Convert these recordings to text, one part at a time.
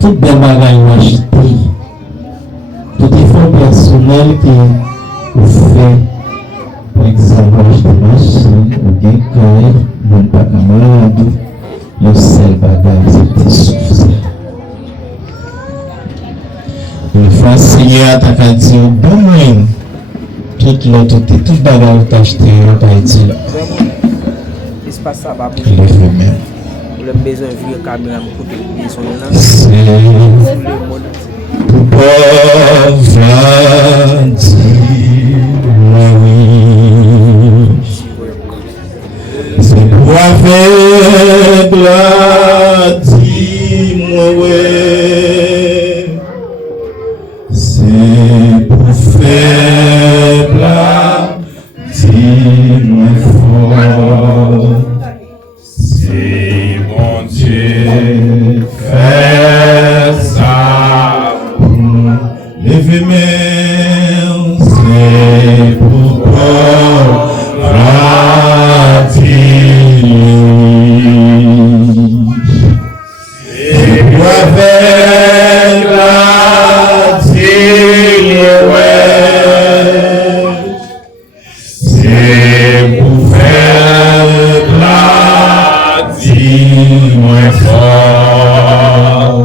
tout bel bagage acheté, tout effort personnel que vous faites, par exemple, acheter machine, ou bien cahier, même pas camarade, le seul bagage c'était suffisant. Une fois Seigneur t'a dit, bon moyen, tout l'autre, tout bagage que tu as acheté, tu as dit là. Espace ça va pour Lève-moi. le besoin de vieux caméra pour côté de son là. C'est pour pauvre oui. C'est pour aveugle dis-moi ouais. C'est pour faible dis-moi fort. C'est mon Dieu fait ça pour lever mes c'est pour pauvre c'est pour avec la c'est pour faire la dis-moi fort,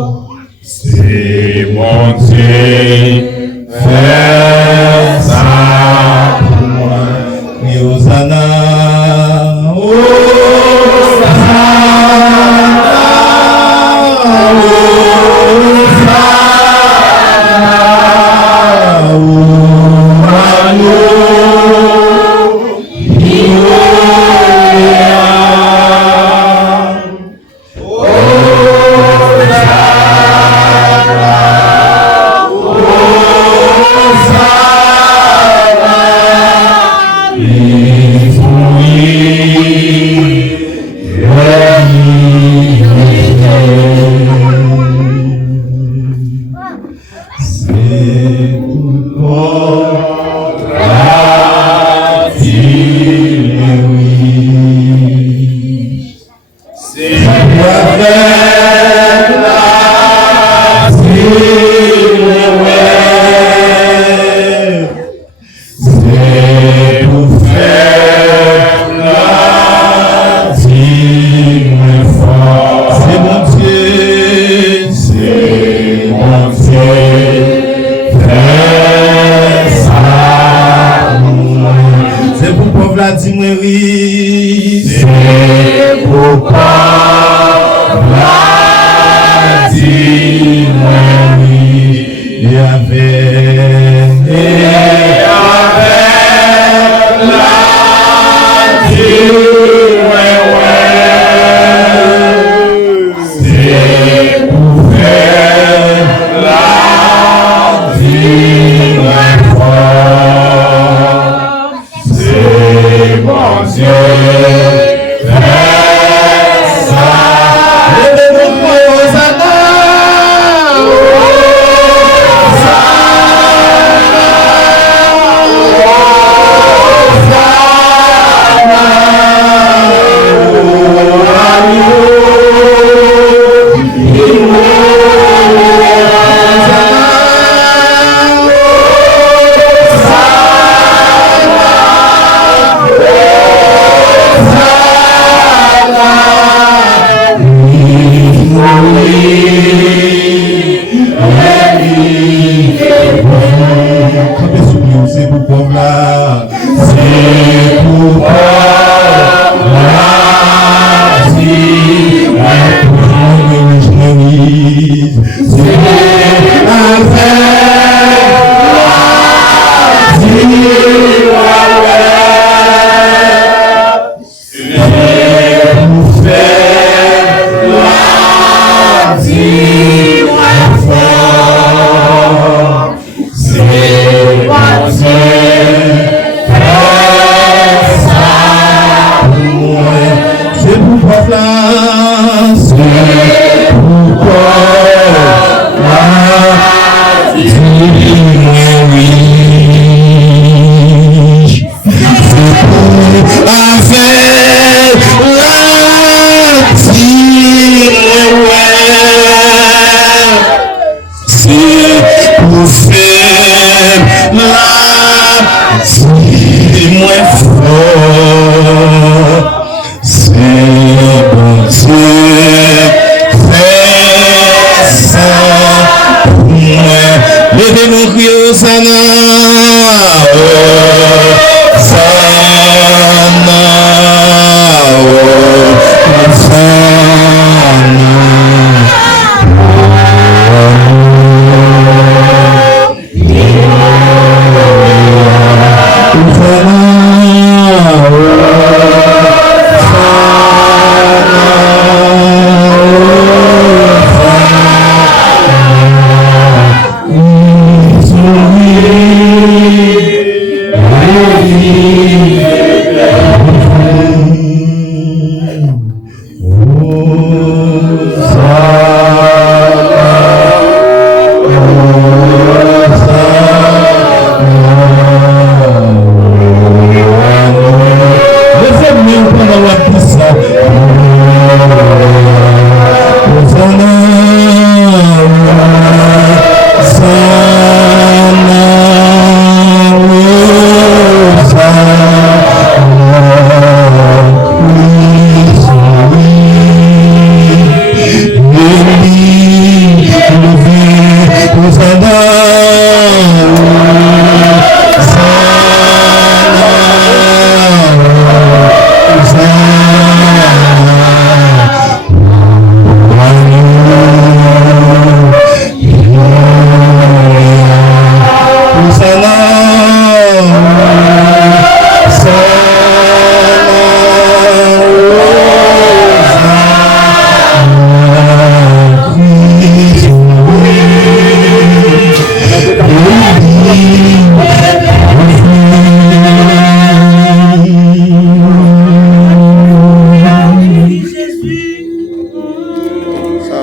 c'est mon Dieu, fais ça pour moi. Et Hosanna, Hosanna,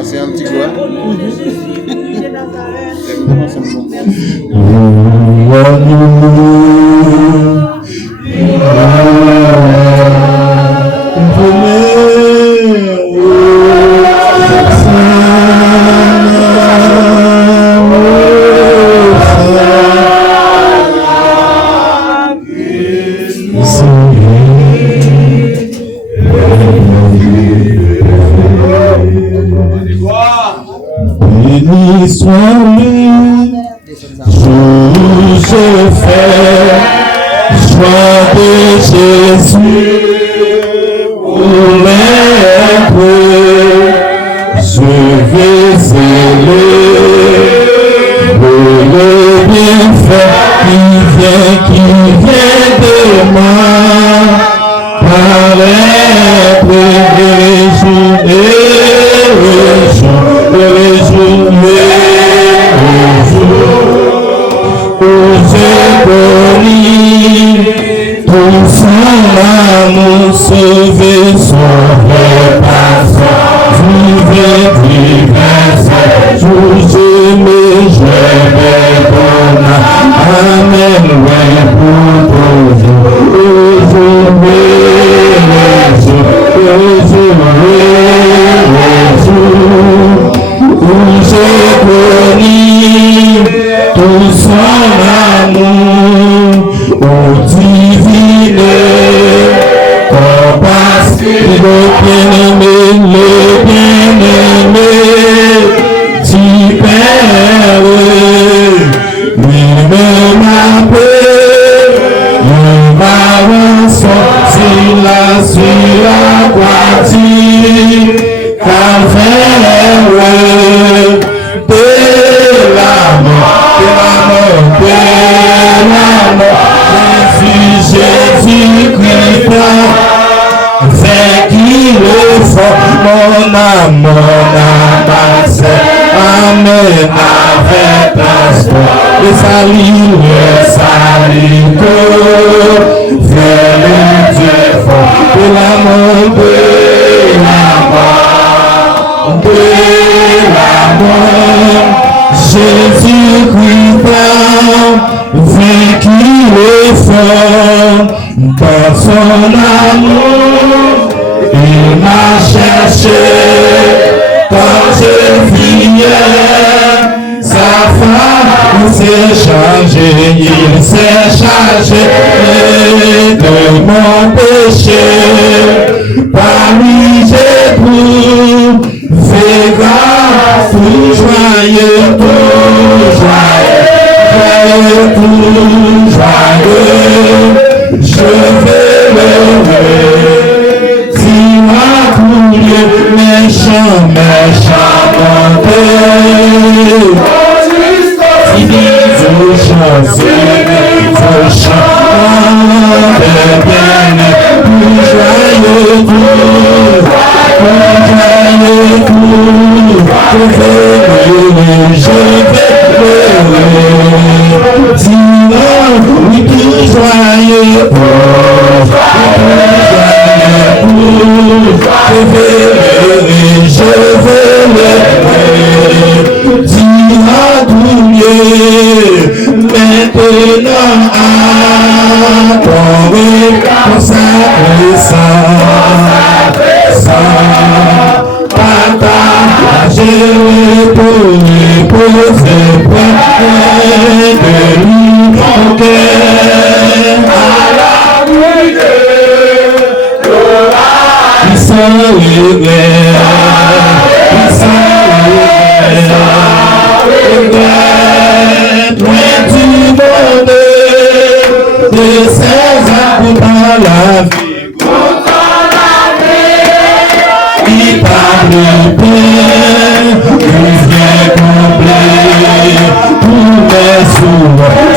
c'est Antigua. Béni sois-lui, je fais joie de Jésus pour l'être, je vais célébrer le bienfait qui vient de moi, paraître tout son amour, sauver son repassant, vivre je vais donner, amen, ouais, pour tout son amour, au divine, compassion, le bien-aimé, dit Père, lui-même appelle, le balançon, s'il a su la croix, mon amassé, amen, avec pasteur, le salut, vers le Dieu fort, de l'amour, Jésus-Christ, vaincu le fort, dans son amour, il m'a cherché quand je viens, sa femme s'est chargée, il s'est chargé de mon péché, par lui j'ai trouvé grâce, tout joyeux, je vais l'heureux. Méchant, vous chantez bien, plus joyeux je vais oui, plus joyeux je vais maintenant à ton consacré partager pour poser près de lui mon cœur à la il s'en loin du monde de ses actes dans la vie, il parle bien, il vient combler tous mes souhaits.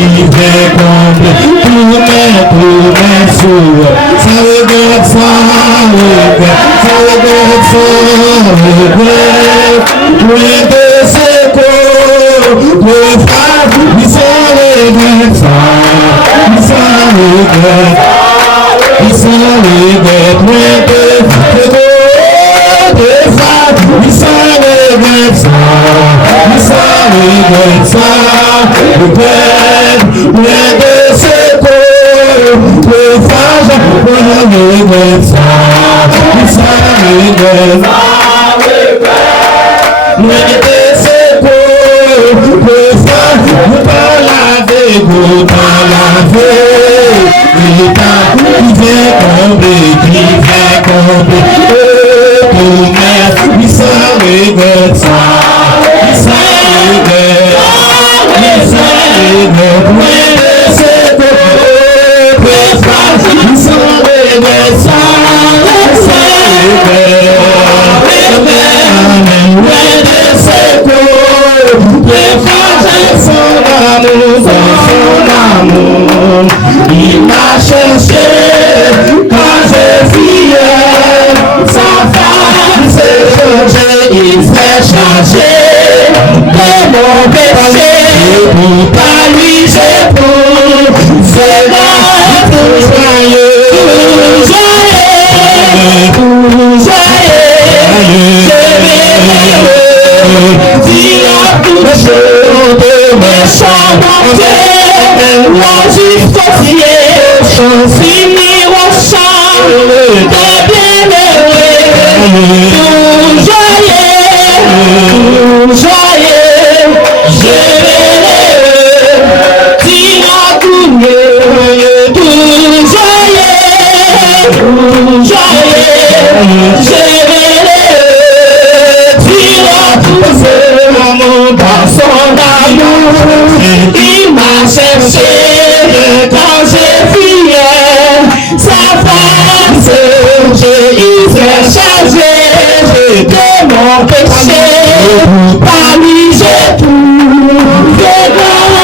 vient combler tous mes souhaits. Ça regrette, sans regret, loin de ses corps, le frère, il s'en regrette, il s'en regrette, loin de ses corps, le frère, il s'en regrette, loin de ses corps, le frère, il m'a cherché quand j'ai fuyé, sa femme s'est changée, il s'est changé de mon péché, pour pas lui j'ai pour cela tout joyeux, dis-la tout chaud de mes chambres. Fini au chant de bien-aimé, tout joyeux, je vais l'aimer, dis-moi tout joyeux, je vais l'aimer, dis-moi tout dans son amour, il m'a cherché. Quand j'ai fuyé, sa face, il s'est chargé de mon péché. Par lui, j'ai tout, c'est grand,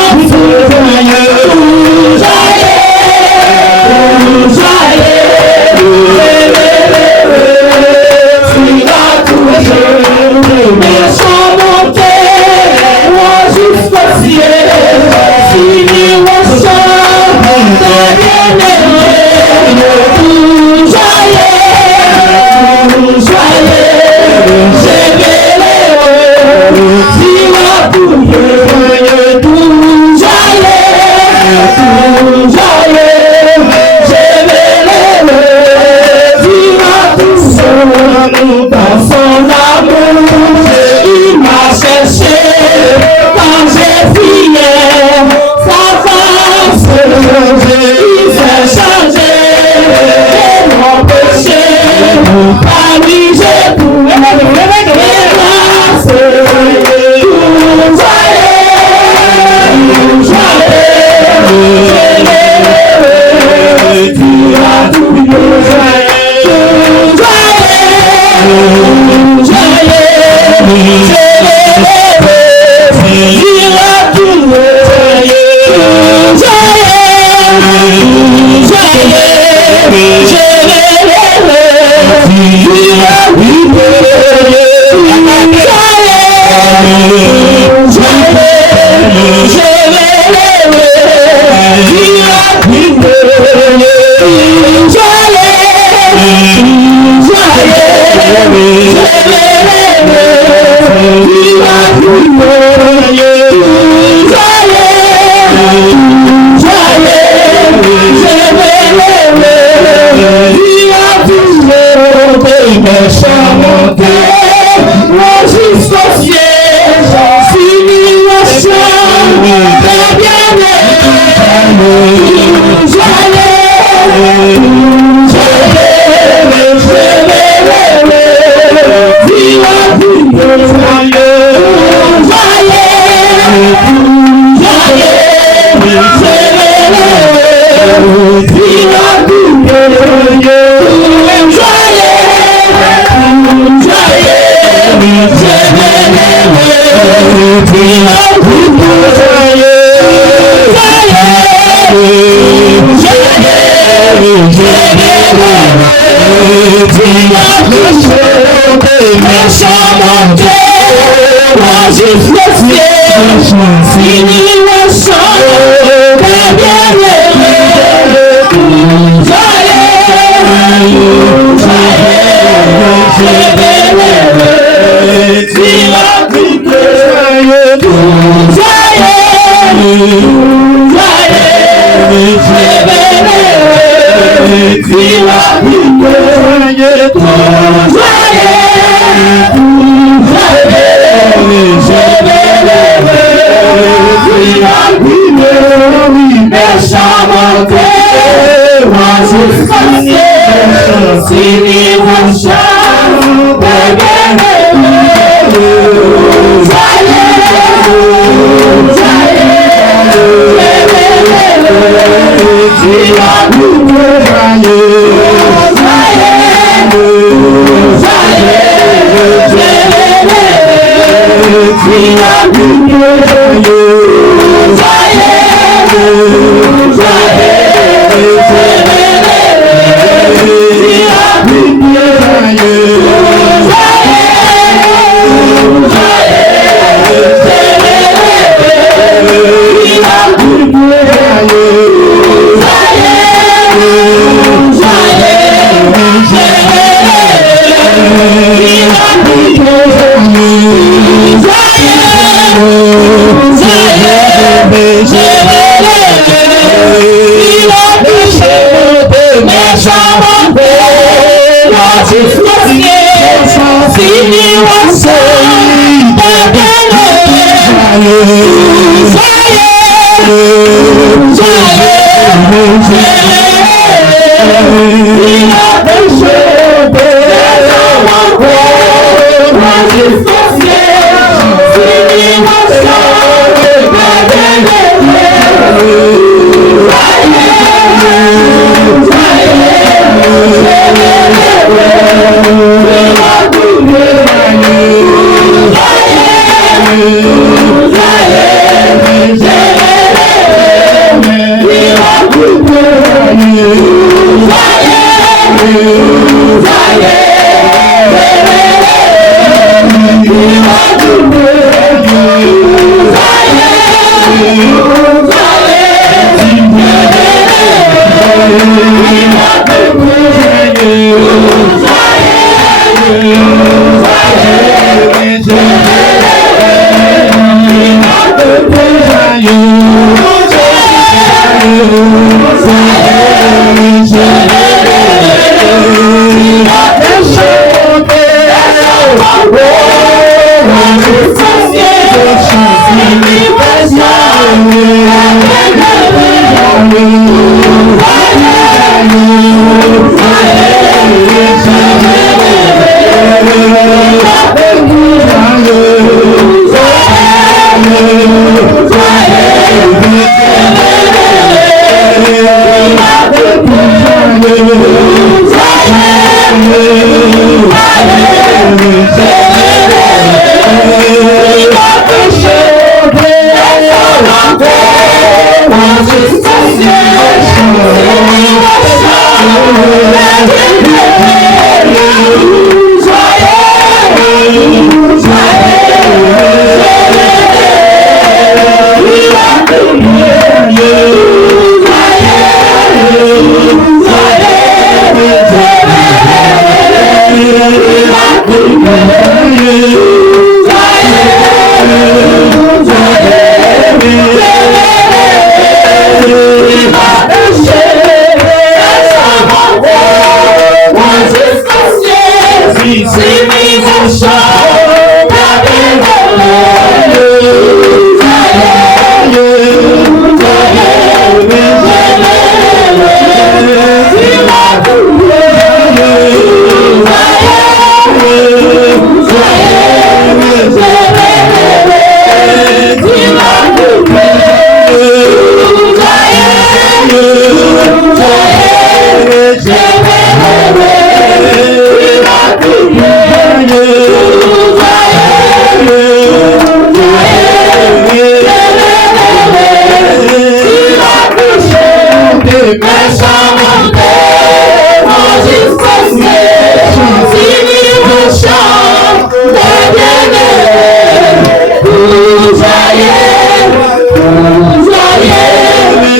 Once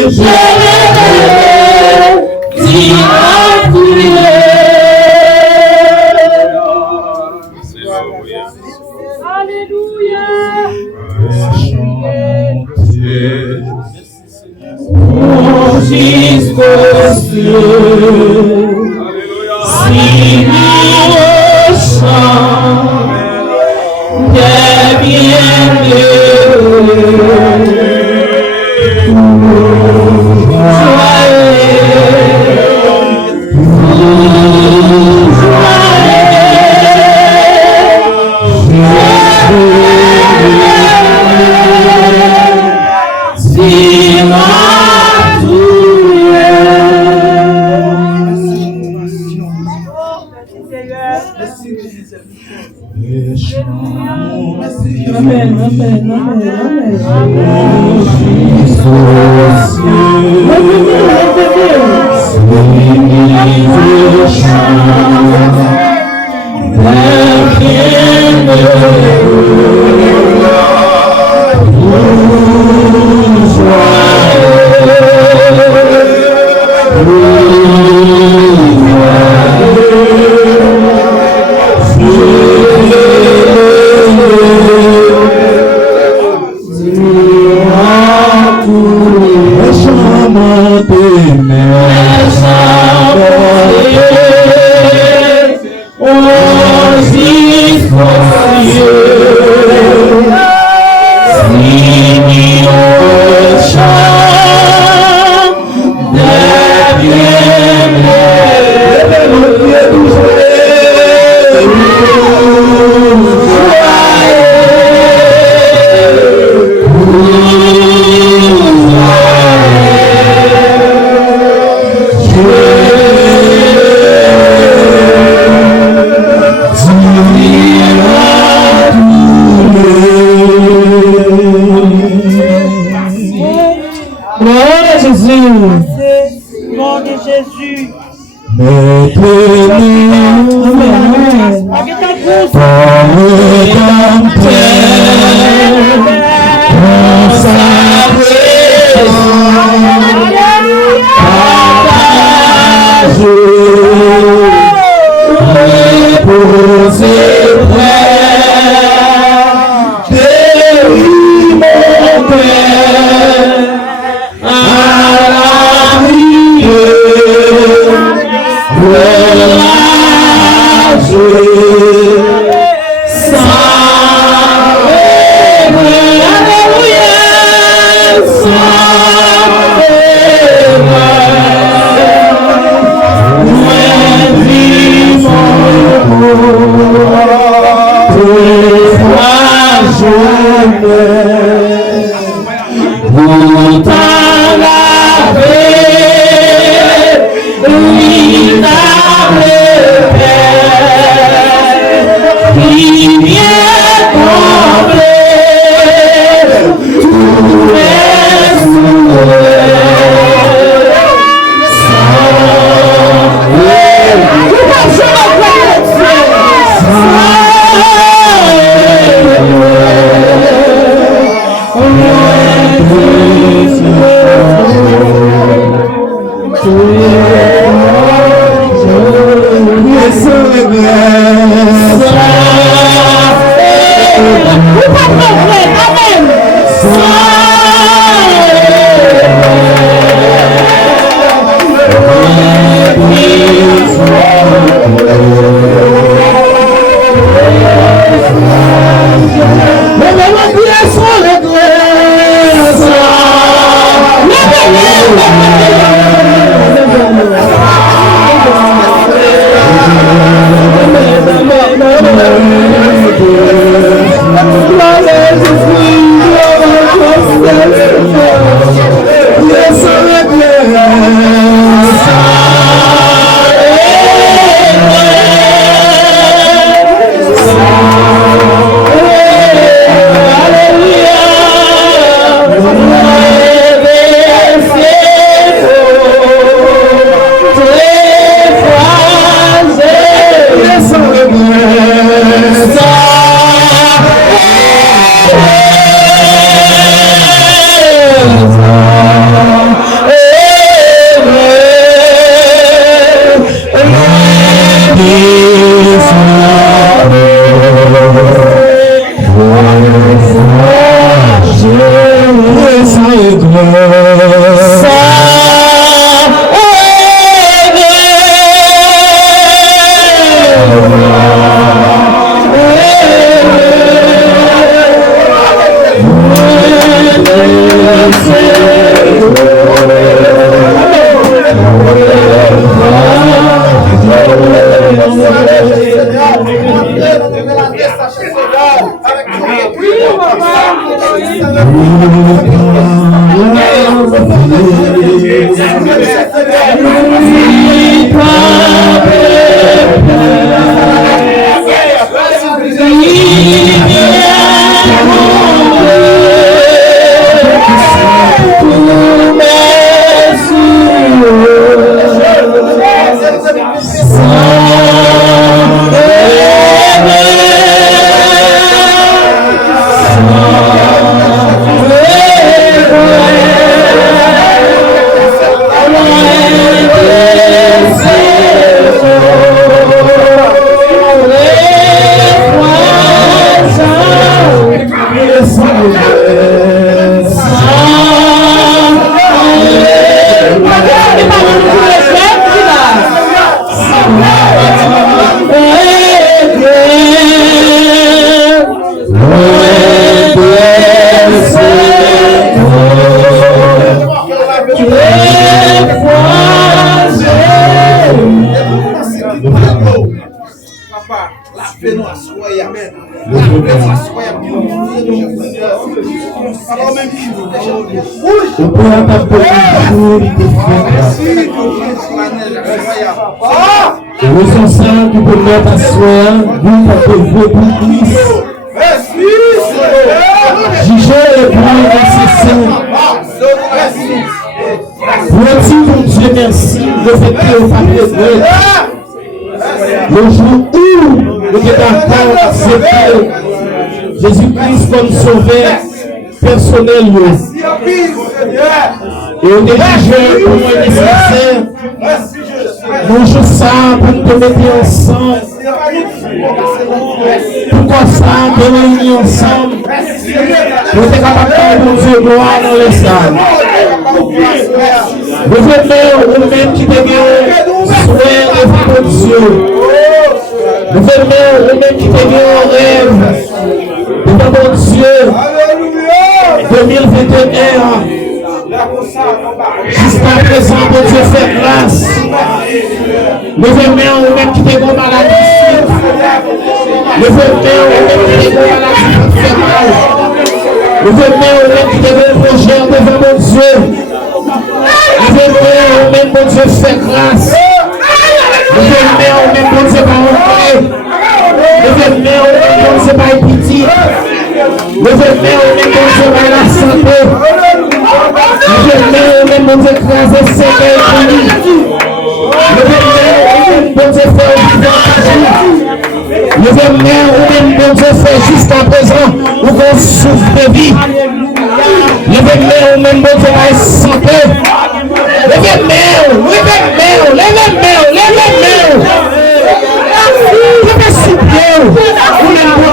Tu es Le sang qui peut mettre à soi, vous avez pour Christ. Jugez les points nécessaires. Voici mon Dieu, merci, le fait que vous avez vrai. Le jour où vous êtes encore accepté Jésus-Christ comme sauveur personnel. Et on est jugé pour moi nécessaire. Bonjour ça pour nous mettre ensemble. Pourquoi ça de réunir ensemble? Nous sommes capables de nous dire gloire dans les salles. Vous êtes vous-même qui devez souhaiter de votre Dieu. Vous êtes vous-même qui devez un rêve de votre Dieu. 2021. Jusqu'à présent, mon Dieu fait grâce. Levez-moi au même qui te go maladie. Levez-moi au même qui te go maladie qui fait mal. Levez-moi au même qui te go projet devant mon Dieu. Levez-moi au même mon Dieu fait grâce. Levez-moi au même mon Dieu par honte. Levez-moi au même mon Dieu par pitié. Levez-moi au même mon Dieu par la santé. Levez-moi au même mon Dieu écraser ses mains pour lui. Levez-moi bon Dieu fait Levez-moi au même bon Dieu fait jusqu'à présent où on souffre de vie. Levez-moi au même bon Dieu fait santé. Levez-moi, oui.